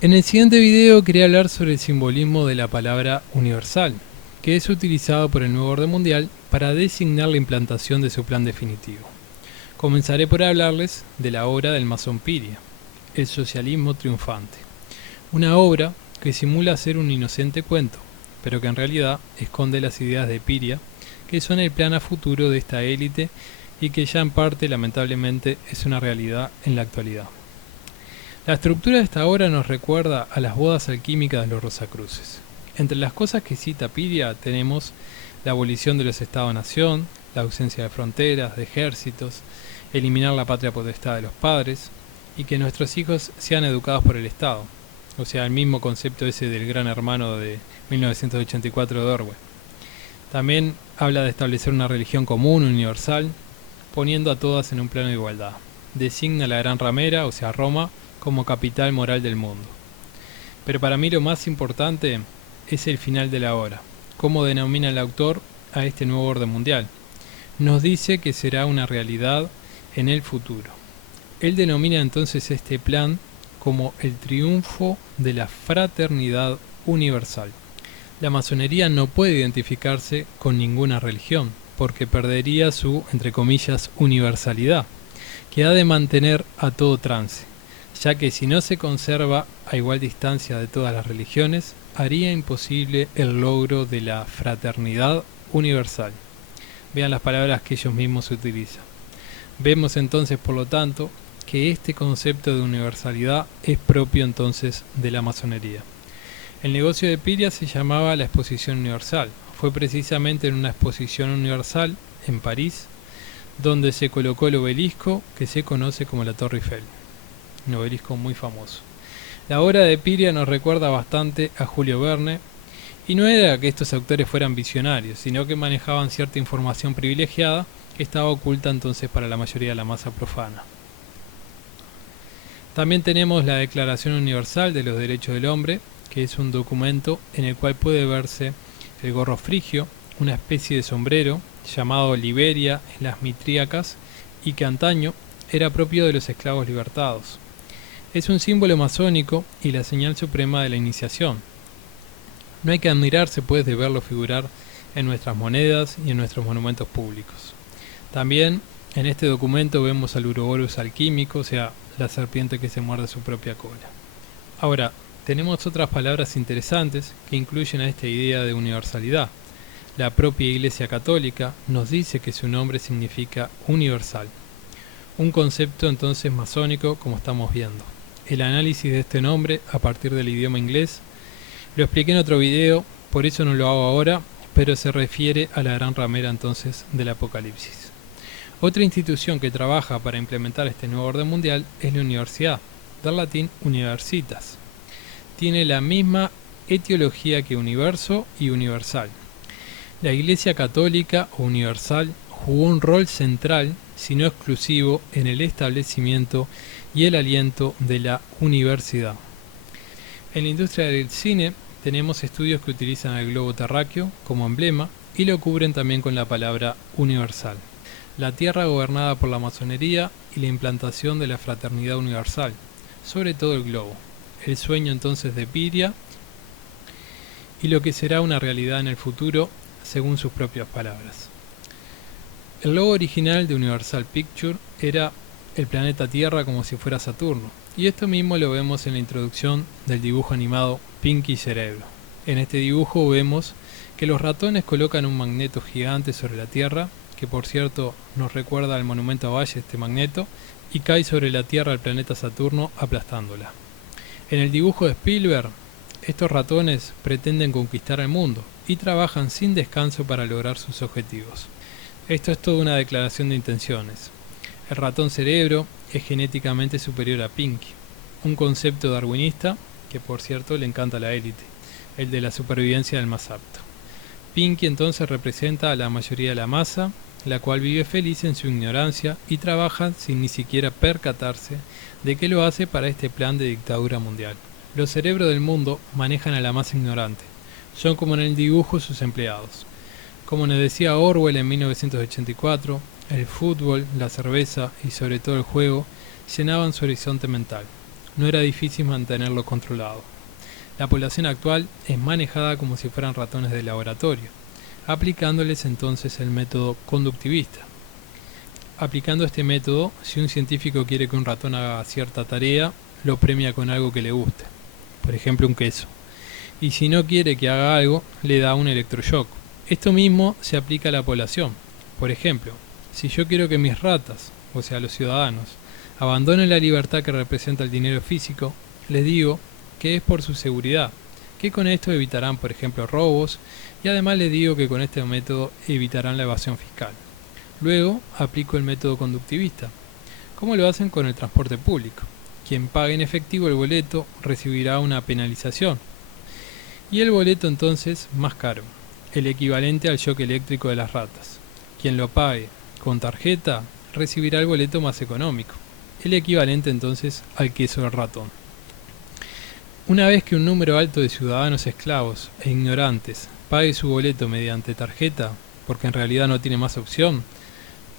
En el siguiente video quería hablar sobre el simbolismo de la palabra universal, que es utilizado por el nuevo orden mundial para designar la implantación de su plan definitivo. Comenzaré por hablarles de la obra del masón Piria, El socialismo triunfante, una obra que simula ser un inocente cuento, pero que en realidad esconde las ideas de Piria, que son el plan a futuro de esta élite y que ya en parte lamentablemente es una realidad en la actualidad. La estructura de esta obra nos recuerda a las bodas alquímicas de los Rosacruces. Entre las cosas que cita Piria tenemos la abolición de los estados-nación, la ausencia de fronteras, de ejércitos, eliminar la patria potestad de los padres y que nuestros hijos sean educados por el Estado, o sea, el mismo concepto ese del gran hermano de 1984 de Orwell. También habla de establecer una religión común, universal, poniendo a todas en un plano de igualdad. Designa a la gran ramera, o sea, Roma, como capital moral del mundo. Pero para mí lo más importante es el final de la obra, cómo denomina el autor a este nuevo orden mundial. Nos dice que será una realidad en el futuro. Él denomina entonces este plan como el triunfo de la fraternidad universal. La masonería no puede identificarse con ninguna religión, porque perdería su, entre comillas, universalidad, que ha de mantener a todo trance, ya que si no se conserva a igual distancia de todas las religiones, haría imposible el logro de la fraternidad universal. Vean las palabras que ellos mismos utilizan. Vemos entonces, por lo tanto, que este concepto de universalidad es propio entonces de la masonería. El negocio de Piria se llamaba la Exposición Universal. Fue precisamente en una exposición universal en París donde se colocó el obelisco que se conoce como la Torre Eiffel, un obelisco muy famoso. La obra de Piria nos recuerda bastante a Julio Verne, y no era que estos autores fueran visionarios, sino que manejaban cierta información privilegiada que estaba oculta entonces para la mayoría de la masa profana. También tenemos la Declaración Universal de los Derechos del Hombre, que es un documento en el cual puede verse el gorro frigio, una especie de sombrero llamado Liberia en las Mitríacas y que antaño era propio de los esclavos libertados. Es un símbolo masónico y la señal suprema de la iniciación. No hay que admirarse pues de verlo figurar en nuestras monedas y en nuestros monumentos públicos. También en este documento vemos al Uroboros alquímico, o sea, la serpiente que se muerde su propia cola. Ahora, tenemos otras palabras interesantes que incluyen a esta idea de universalidad. La propia Iglesia Católica nos dice que su nombre significa universal. Un concepto entonces masónico como estamos viendo. El análisis de este nombre a partir del idioma inglés lo expliqué en otro video, por eso no lo hago ahora, pero se refiere a la gran ramera entonces del Apocalipsis. Otra institución que trabaja para implementar este nuevo orden mundial es la universidad, del latín universitas. Tiene la misma etiología que universo y universal. La Iglesia Católica o Universal jugó un rol central, si no exclusivo, en el establecimiento y el aliento de la universidad. En la industria del cine tenemos estudios que utilizan el globo terráqueo como emblema y lo cubren también con la palabra universal. La tierra gobernada por la masonería y la implantación de la fraternidad universal, sobre todo el globo. El sueño entonces de Piria y lo que será una realidad en el futuro según sus propias palabras. El logo original de Universal Picture era el planeta Tierra como si fuera Saturno, y esto mismo lo vemos en la introducción del dibujo animado Pinky Cerebro. En este dibujo vemos que los ratones colocan un magneto gigante sobre la Tierra, que por cierto nos recuerda al monumento a Valle este magneto, y cae sobre la Tierra el planeta Saturno aplastándola. En el dibujo de Spielberg, estos ratones pretenden conquistar el mundo y trabajan sin descanso para lograr sus objetivos. Esto es toda una declaración de intenciones. El ratón cerebro es genéticamente superior a Pinky, un concepto darwinista que por cierto le encanta a la élite, el de la supervivencia del más apto. Pinky entonces representa a la mayoría de la masa, la cual vive feliz en su ignorancia y trabaja sin ni siquiera percatarse de que lo hace para este plan de dictadura mundial. Los cerebros del mundo manejan a la masa ignorante, son como en el dibujo sus empleados. Como nos decía Orwell en 1984, el fútbol, la cerveza y sobre todo el juego llenaban su horizonte mental. no era difícil mantenerlo controlado. La población actual es manejada como si fueran ratones de laboratorio, aplicándoles entonces el método conductivista. Aplicando este método, si un científico quiere que un ratón haga cierta tarea, lo premia con algo que le guste, por ejemplo un queso. Y si no quiere que haga algo, le da un electroshock. Esto mismo se aplica a la población. Por ejemplo, si yo quiero que mis ratas, o sea los ciudadanos, abandonen la libertad que representa el dinero físico, les digo que es por su seguridad, que con esto evitarán por ejemplo robos, y además les digo que con este método evitarán la evasión fiscal. Luego aplico el método conductivista, como lo hacen con el transporte público. Quien pague en efectivo el boleto recibirá una penalización, y el boleto entonces más caro, el equivalente al shock eléctrico de las ratas. Quien lo pague con tarjeta recibirá el boleto más económico, el equivalente entonces al queso del ratón. Una vez que un número alto de ciudadanos esclavos e ignorantes pague su boleto mediante tarjeta, porque en realidad no tiene más opción,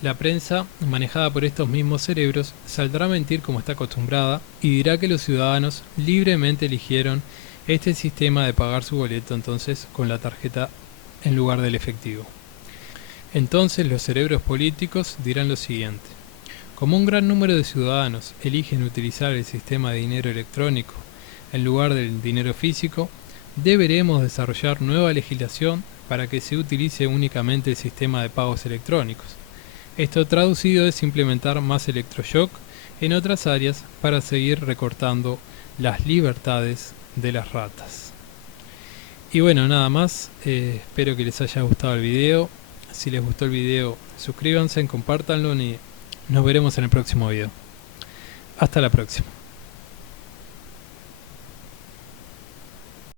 la prensa, manejada por estos mismos cerebros, saldrá a mentir como está acostumbrada y dirá que los ciudadanos libremente eligieron este sistema de pagar su boleto entonces con la tarjeta en lugar del efectivo. Entonces los cerebros políticos dirán lo siguiente: como un gran número de ciudadanos eligen utilizar el sistema de dinero electrónico en lugar del dinero físico, deberemos desarrollar nueva legislación para que se utilice únicamente el sistema de pagos electrónicos. Esto traducido es implementar más electroshock en otras áreas para seguir recortando las libertades de las ratas. Y bueno, nada más, espero que les haya gustado el video. Si les gustó el video, suscríbanse, compártanlo y nos veremos en el próximo video. Hasta la próxima.